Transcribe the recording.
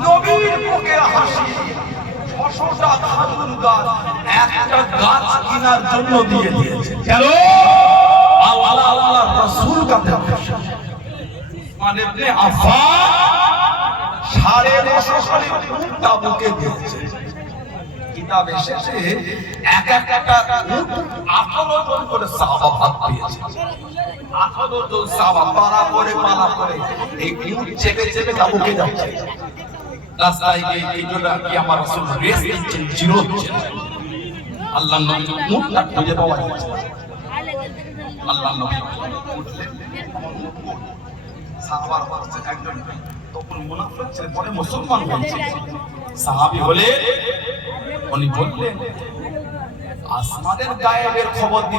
নবীর বুকে হাসি, ছশোটা খাজুর গাছ একটা গাছ কেনার জন্য দিয়ে দিয়েছে। কেন? আল্লাহ আল্লাহ রাসূল কাতে মানে ইবনে আফফান সাড়ে নশো সালে উটটা বুকে দিয়েছে। কিতাব এসেছে, এক একটা উট আঠারো জন করে সাহাবা ভাত পেয়েছে আঠারো জন সাহাবা পালা করে পালা করে, এই উট চেপে চেপে তাবুকে যাচ্ছে। রাস্তায় এই আমার রেস দিচ্ছেন, জিরো আল্লাহ নবী উটটা খুঁজে পাওয়া যাচ্ছে আল্লাহ নবী মুসলমান হলে উনি বললেন, আসমানের গায়েবের খবর